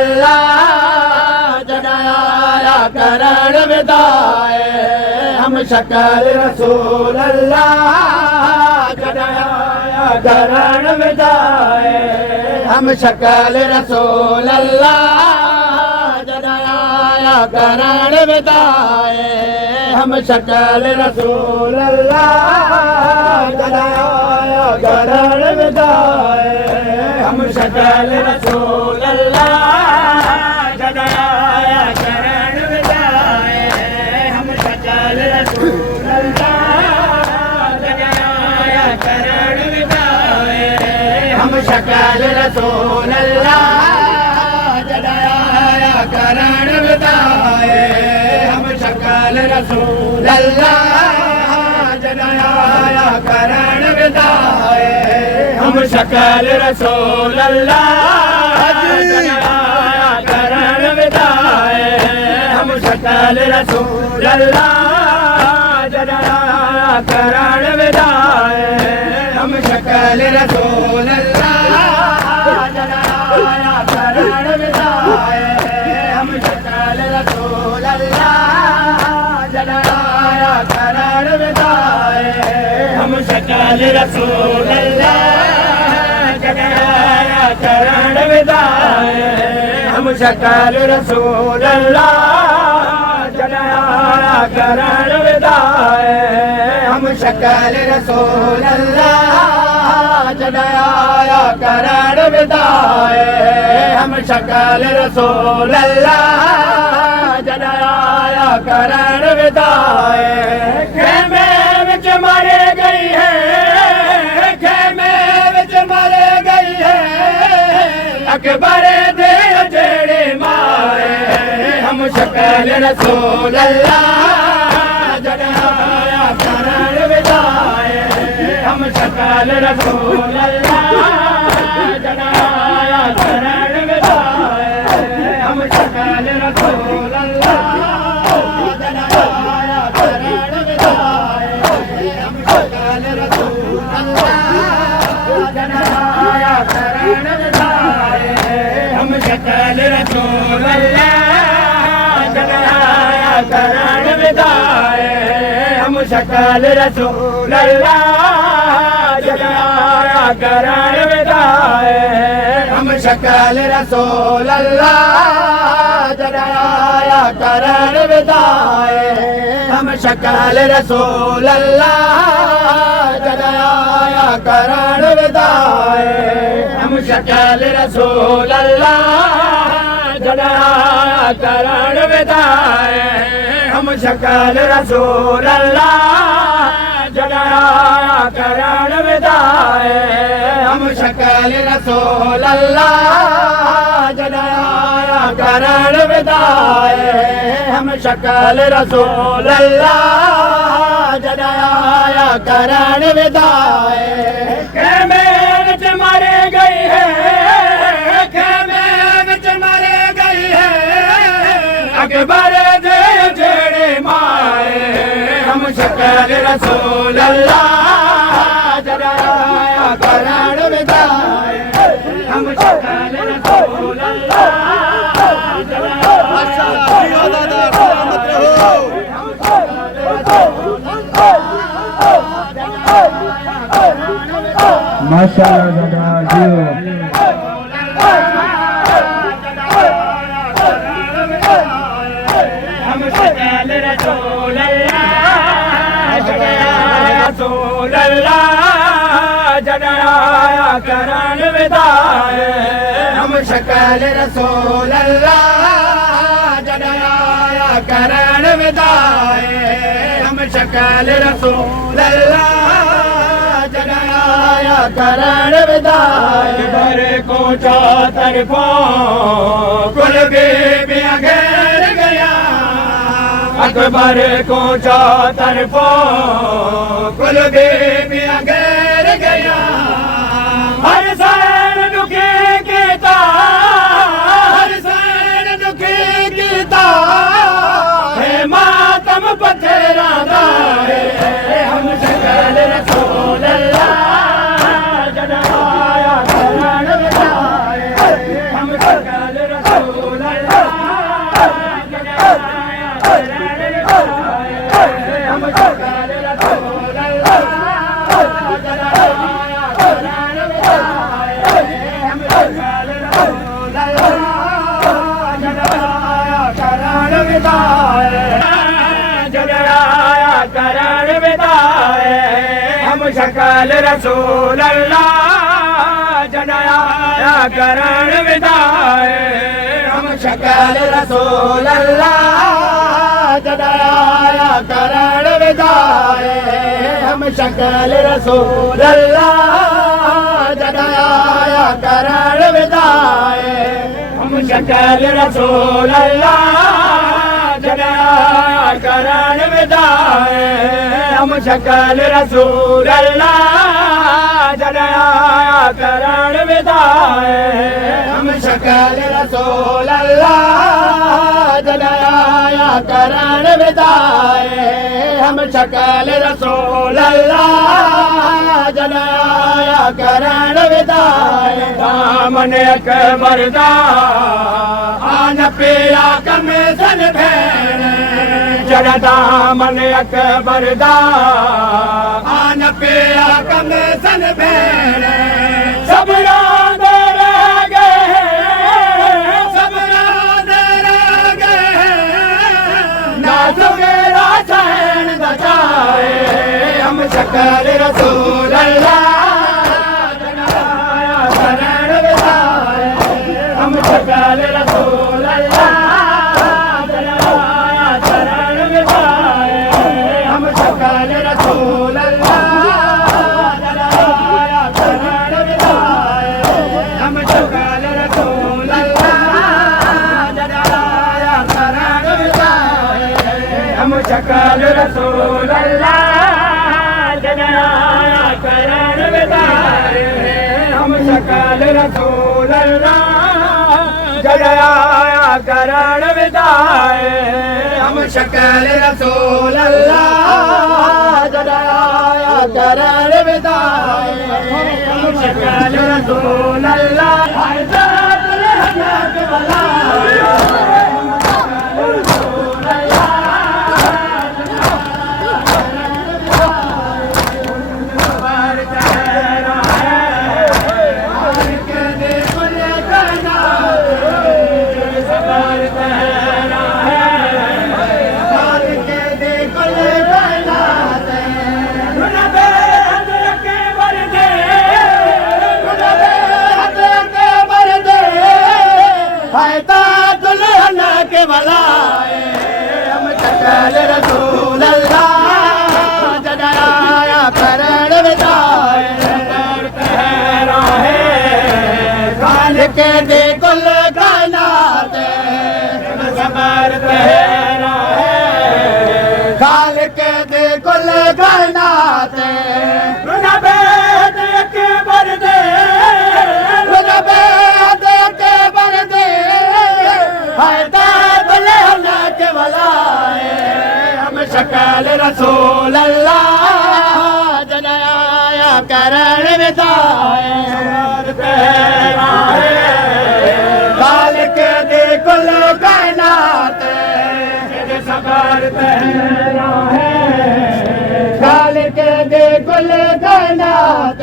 अल्लाह जनाया करण विदाए हम शक्ल रसूल अल्लाह जनाया करण विदाए हम शक्ल रसूल अल्लाह जनाया करण विदाए हम शक्ल रसूल अल्लाह जनाया करण विदाए हम शक्ल रसूल अल्लाह जनाया करण विदाए हम शक्ल रसूल अल्लाह जनाया करण विदाए हम शक्ल रसूल अल्लाह जनाया करण विदाए हम शक्ल रसूल अल्लाह जनाया करण विदाए हम शक्ल रसूल अल्लाह जनाया करण विदाए हम शक्ल रसूल अल्लाह जनाया करण विदाए हम शक्ल रसूल अल्लाह जनाया करण विदाए हम शक्ल रसूल अल्लाह जनाया करण विदाए हम शक्ल रसूल अल्लाह जनाया करण विदाए हम शक्ल रसूल अल्लाह जनाया करण विदाए हम शक्ल रसूल अल्लाह जनाया करण विदाए हम शक्ल रसूल अल्लाह जनाया करण विदाए खेमे विच मारे गई है खेमे विच मारे गई है अकबर दे जेड़े माए हम शक्ल रसूल अल्लाह जनाया करण विदाए हम शक्ल रसूल अल्लाह जनाया करण विदाए हम शक्ल रसूल अल्लाह जनाया करण विदाए हम शक्ल रसूल अल्लाह जनाया करण विदाए हम शक्ल रसूल अल्लाह जनाया करण विदाए हम शक्ल रसूल अल्लाह जनाया करण विदाए हम शक्ल रसूल अल्लाह जनाया करण विदाए हम शक्ल रसूल अल्लाह जनाया करण विदाए हम शक्ल रसूल अल्लाह जनाया करण विदाए हम शक्ल रसूल अल्लाह जनाया करण विदाए हम शक्ल रसूल अल्लाह जनाया करण विदाए हम शक्ल रसूल अल्लाह जनाया करण विदाए खेमे विच मारे गई है खेमे विच मारे गई है अकबर दे जेड़े माए हम शक्ल रसूल अल्लाह जनाया करण विदाए हम शक्ल रसूल अल्लाह माशाअल्लाह दादा जियो हम शक्ल रसूल अल्लाह जनाया रसूल अल्लाह जनाया करण विदाए हम शक्ल रसूल अल्लाह जनाया करण विदाए हम शक्ल रसूल अल्लाह जनाया करण विदाए बरे को तरफों कुल बेबियां घेर गया अकबर को तरफों कुल बेबियां घेर गया हर सैन दुखी कीता हर सैन दुखी कीता है मातम पत्थरा दा हम शक्ल रसूल अल्लाह जनाया करण विदाए हम शक्ल रसूल शकल रसूल अल्लाह जनाया करण विदाए हम शकल रसूल अल्लाह जनाया करण विदाए हम शकल रसूल अल्लाह जनाया करण विदाए हम शकल रसूल अल्लाह जनाया करण विदाए हम शकल रसूल अल्लाह जनाया करण विदाए हम शकल रसूल अल्लाह जनाया करण विदाए हम शकल रसूल अल्लाह जनाया करण विदाए दामन अकबर दा आन पिया कमेसन भेण जड़ा दामन अकबर दा आन पिया कमेसन भेण सब याद रह गए सब याद रह गए ना सवेरा सहन बचाए हम शकल रसूल अल्लाह जनाया करण विदाए हम शकल रसूल अल्लाह जनाया करण विदाए हम शकल रसूल अल्लाह जनाया करण विदाए हम शकल रसूल अल्लाह जनाया करण विदाए हम शकल रसूल अल्लाह जनाया करण विदाए हम शकल रसूल अल्लाह जनाया करण विदाए हम शकल रसूल अल्लाह जनाया करण विदाए हम शकल रसूल अल्लाह हम शकल रसूल अल्लाह जनाया करण विदाए खालिक दे कुल कायनात सबर तेरा है खालिक दे कुल कायनात शकल रसूल अल्लाह जनाया करण विदाए खालिक दे कुल कायनात सबर तेरा है खालिक दे कुल कायनात